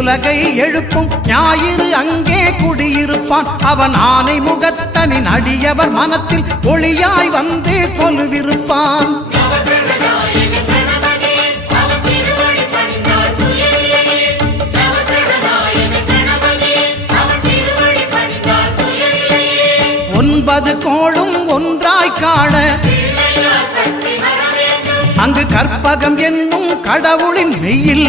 உலகை எழுப்பும் ஞாயிறு அங்கே குடியிருப்பான். அவன் ஆனை முகத்தனின் அடியவர் மனத்தில் ஒளியாய் வந்து கொலுவிருப்பான். ஒன்பது கோளும் ஒன்றாய் காண அங்கு கற்பகம் என்னும் கடவுளின் மெய்யில்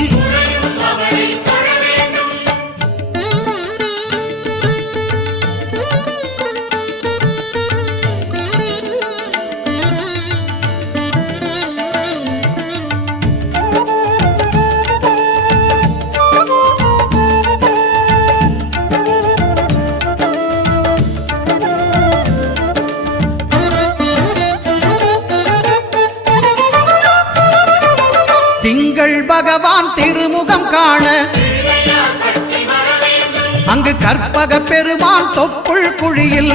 திங்கள் பகவான் திருமுகம் காண அங்கு கற்பக பெருமான் தொப்புள் குழியில்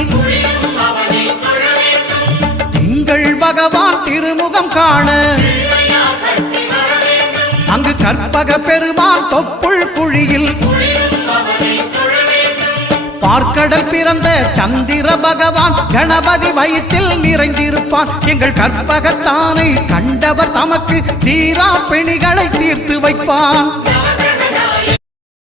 திங்கள் பகவான் திருமுகம் காண அங்கு கற்பக பெருமான் தொப்புள் குழியில் பார்க்கடல் பிறந்த சந்திர பகவான் கணபதி வயிற்றில் நிறைந்திருப்பான். எங்கள் கற்பகத்தானை கண்டவர் தமக்கு தீரா பிணிகளை தீர்த்து வைப்பான்.